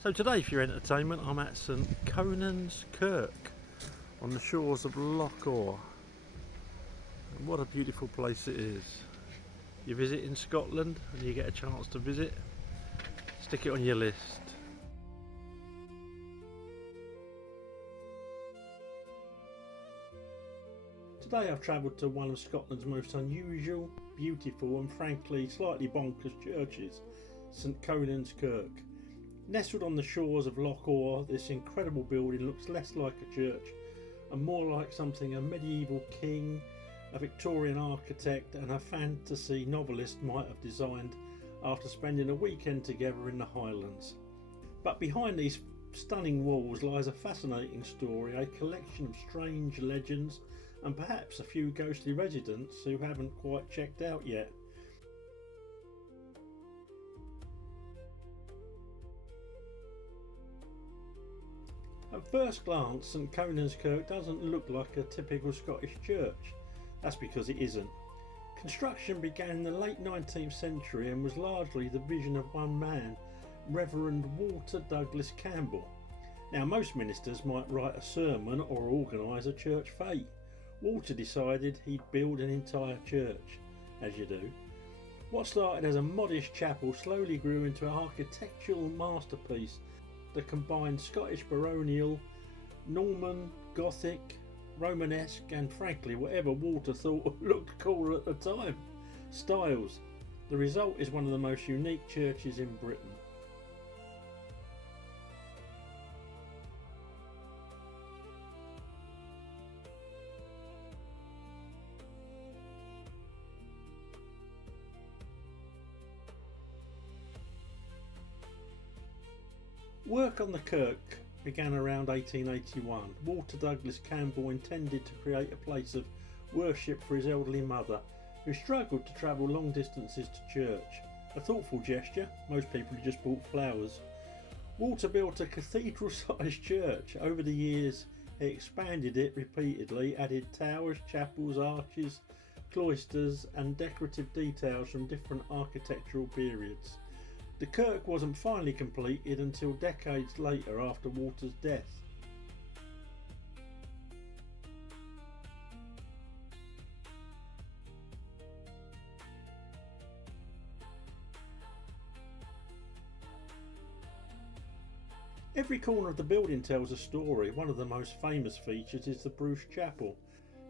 So today for your entertainment I'm at St. Conan's Kirk on the shores of Loch Awe. And what a beautiful place it is. You visit in Scotland and you get a chance to visit, stick it on your list. Today I've travelled to one of Scotland's most unusual, beautiful and frankly slightly bonkers churches, St. Conan's Kirk. Nestled on the shores of Loch Awe, this incredible building looks less like a church and more like something a medieval king, a Victorian architect and a fantasy novelist might have designed after spending a weekend together in the Highlands. But behind these stunning walls lies a fascinating story, a collection of strange legends and perhaps a few ghostly residents who haven't quite checked out yet. At first glance, St. Conan's Kirk doesn't look like a typical Scottish church. That's because it isn't. Construction began in the late 19th century and was largely the vision of one man, Reverend Walter Douglas Campbell. Now most ministers might write a sermon or organise a church fete. Walter decided he'd build an entire church, as you do. What started as a modest chapel slowly grew into an architectural masterpiece that combined Scottish baronial, Norman, Gothic, Romanesque and frankly whatever Walter thought looked cool at the time styles. The result is one of the most unique churches in Britain. Work on the Kirk began around 1881. Walter Douglas Campbell intended to create a place of worship for his elderly mother, who struggled to travel long distances to church. A thoughtful gesture, most people just bought flowers. Walter built a cathedral-sized church. Over the years he expanded it repeatedly, added towers, chapels, arches, cloisters and decorative details from different architectural periods. The kirk wasn't finally completed until decades later after Walter's death. Every corner of the building tells a story. One of the most famous features is the Bruce Chapel.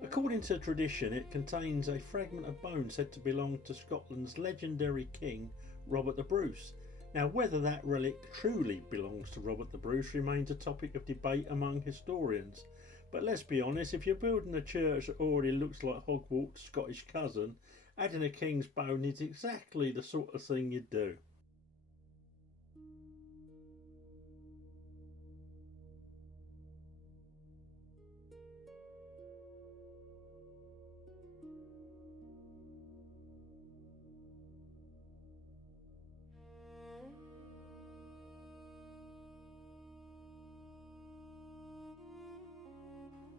According to tradition, it contains a fragment of bone said to belong to Scotland's legendary king, Robert the Bruce. Now, whether that relic truly belongs to Robert the Bruce remains a topic of debate among historians. But let's be honest, if you're building a church that already looks like Hogwarts' Scottish cousin, adding a king's bone is exactly the sort of thing you'd do.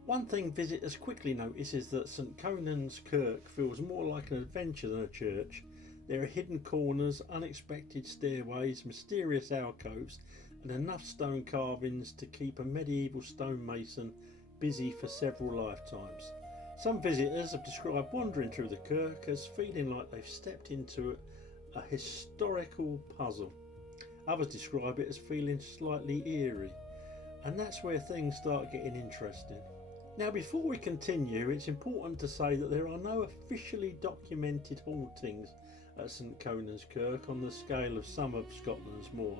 One thing visitors quickly notice is that St. Conan's Kirk feels more like an adventure than a church. There are hidden corners, unexpected stairways, mysterious alcoves and enough stone carvings to keep a medieval stonemason busy for several lifetimes. Some visitors have described wandering through the kirk as feeling like they've stepped into a historical puzzle. Others describe it as feeling slightly eerie. And that's where things start getting interesting. Now, before we continue, it's important to say that there are no officially documented hauntings at St. Conan's Kirk on the scale of some of Scotland's more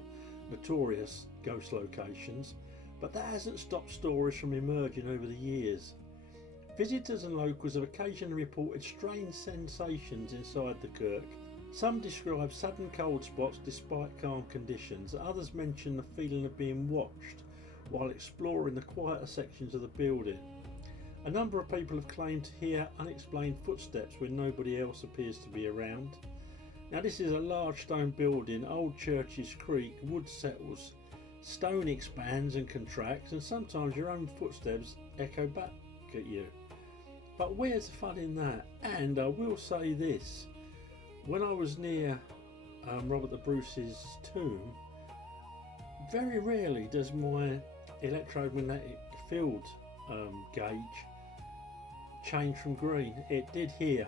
notorious ghost locations, but that hasn't stopped stories from emerging over the years. Visitors and locals have occasionally reported strange sensations inside the kirk. Some describe sudden cold spots despite calm conditions. Others mention the feeling of being watched while exploring the quieter sections of the building. A number of people have claimed to hear unexplained footsteps when nobody else appears to be around. Now, this is a large stone building, old churches creak, wood settles, stone expands and contracts, and sometimes your own footsteps echo back at you. But where's the fun in that? And I will say this, when I was near Robert the Bruce's tomb, Very rarely does my electromagnetic field gauge change from green. It did here,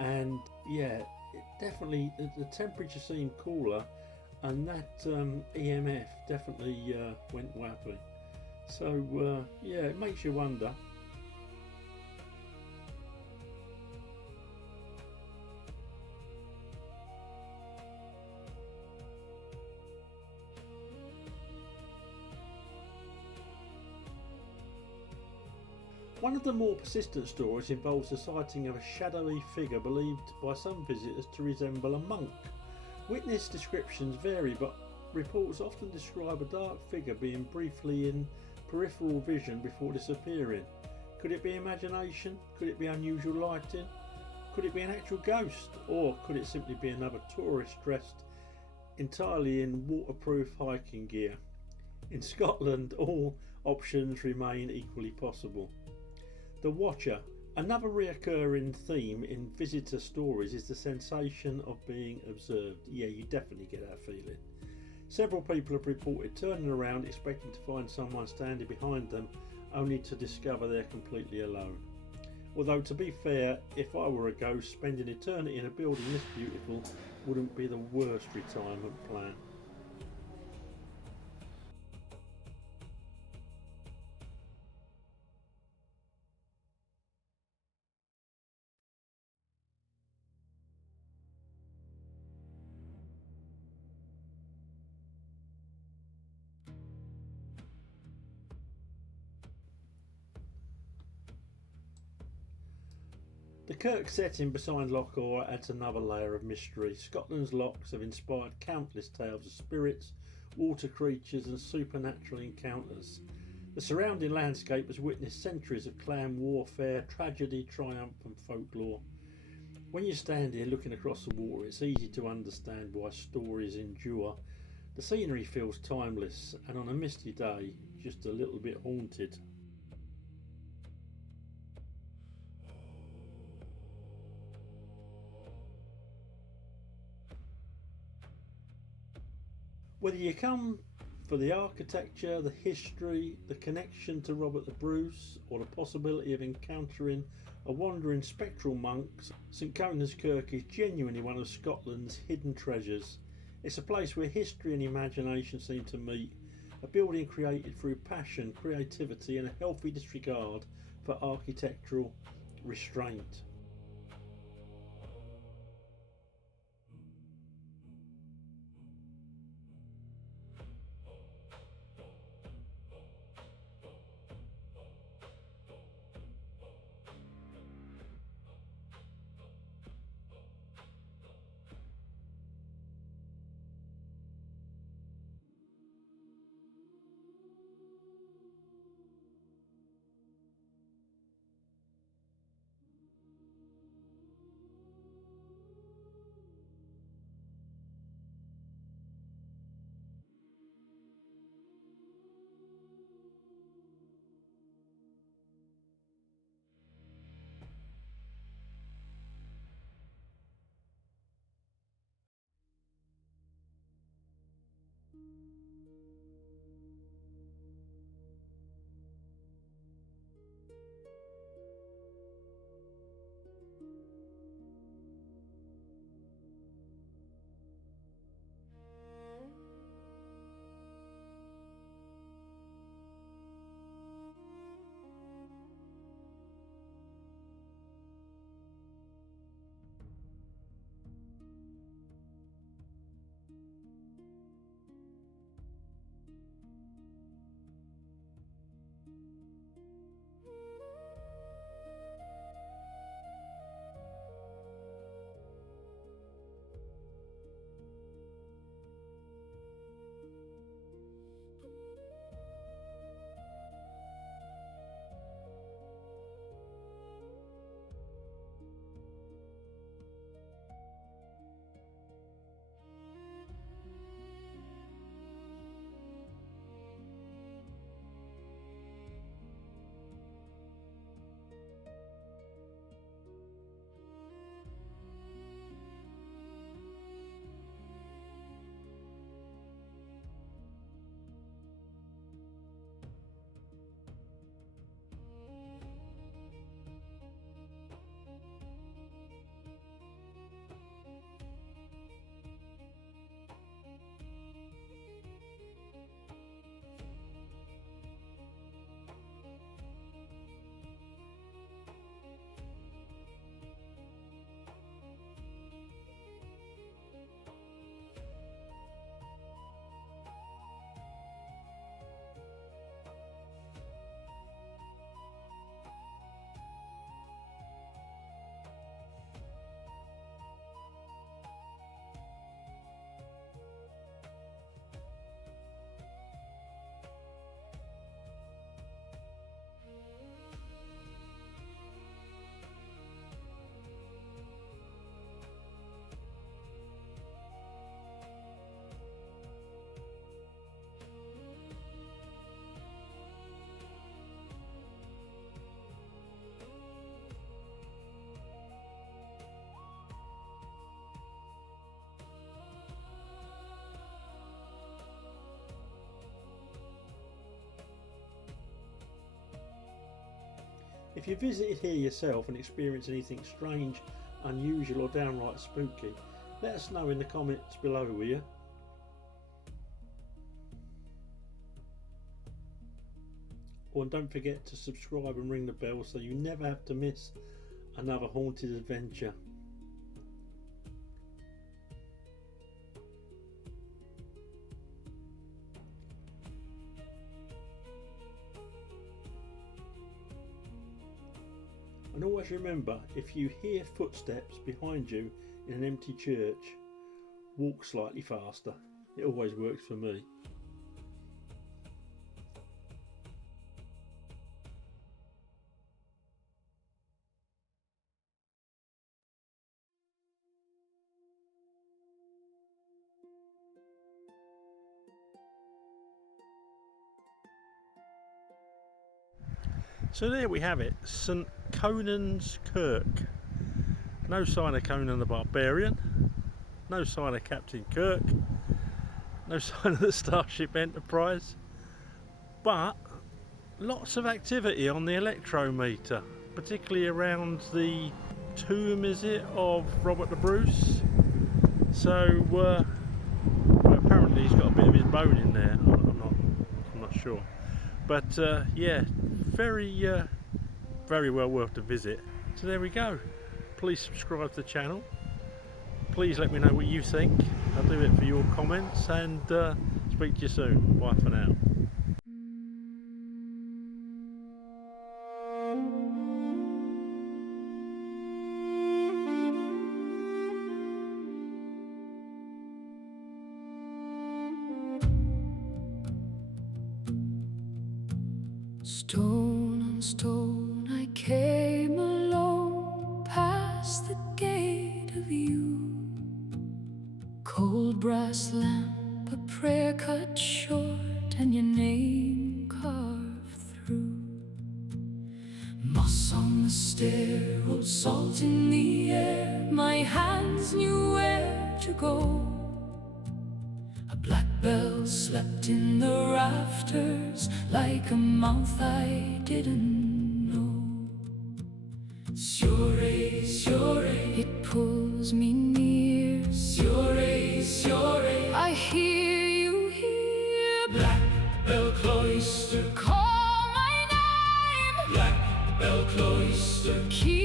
and yeah, it definitely the temperature seemed cooler, and that EMF definitely went whappy. So yeah, it makes you wonder. One of the more persistent stories involves the sighting of a shadowy figure believed by some visitors to resemble a monk. Witness descriptions vary, but reports often describe a dark figure being briefly in peripheral vision before disappearing. Could it be imagination? Could it be unusual lighting? Could it be an actual ghost? Or could it simply be another tourist dressed entirely in waterproof hiking gear? In Scotland, all options remain equally possible. The Watcher. Another recurring theme in visitor stories is the sensation of being observed. Yeah, you definitely get that feeling. Several people have reported turning around expecting to find someone standing behind them, only to discover they're completely alone. Although, to be fair, if I were a ghost, spending eternity in a building this beautiful wouldn't be the worst retirement plan. The Kirk setting beside Loch Awe adds another layer of mystery. Scotland's lochs have inspired countless tales of spirits, water creatures, and supernatural encounters. The surrounding landscape has witnessed centuries of clan warfare, tragedy, triumph, and folklore. When you stand here looking across the water, it's easy to understand why stories endure. The scenery feels timeless, and on a misty day, just a little bit haunted. Whether you come for the architecture, the history, the connection to Robert the Bruce, or the possibility of encountering a wandering spectral monk, St Conan's Kirk is genuinely one of Scotland's hidden treasures. It's a place where history and imagination seem to meet, a building created through passion, creativity, and a healthy disregard for architectural restraint. If you visited here yourself and experienced anything strange, unusual or downright spooky, let us know in the comments below, will you? Oh, and don't forget to subscribe and ring the bell so you never have to miss another haunted adventure. And always remember, if you hear footsteps behind you in an empty church, walk slightly faster. It always works for me. So there we have it, St. Conan's Kirk. No sign of Conan the Barbarian, no sign of Captain Kirk, no sign of the Starship Enterprise, but lots of activity on the electrometer, particularly around the tomb, is it, of Robert the Bruce. So well, apparently he's got a bit of his bone in there. I'm not sure, but yeah, very well worth a visit. So there we go. Please subscribe to the channel. Please let me know what you think. I'll do it for your comments, and speak to you soon. Bye for now. Stone on stone I came alone, past the gate of you. Cold brass lamp, a prayer cut short, and your name carved through. Moss on the stair, old salt in the air, my hands knew where to go. A black bell slept in the rafters, like a mouth I didn't know. Siore, siore, it pulls me near. Siore, siore, I hear you here. Black bell cloister, call my name. Black bell cloister, keep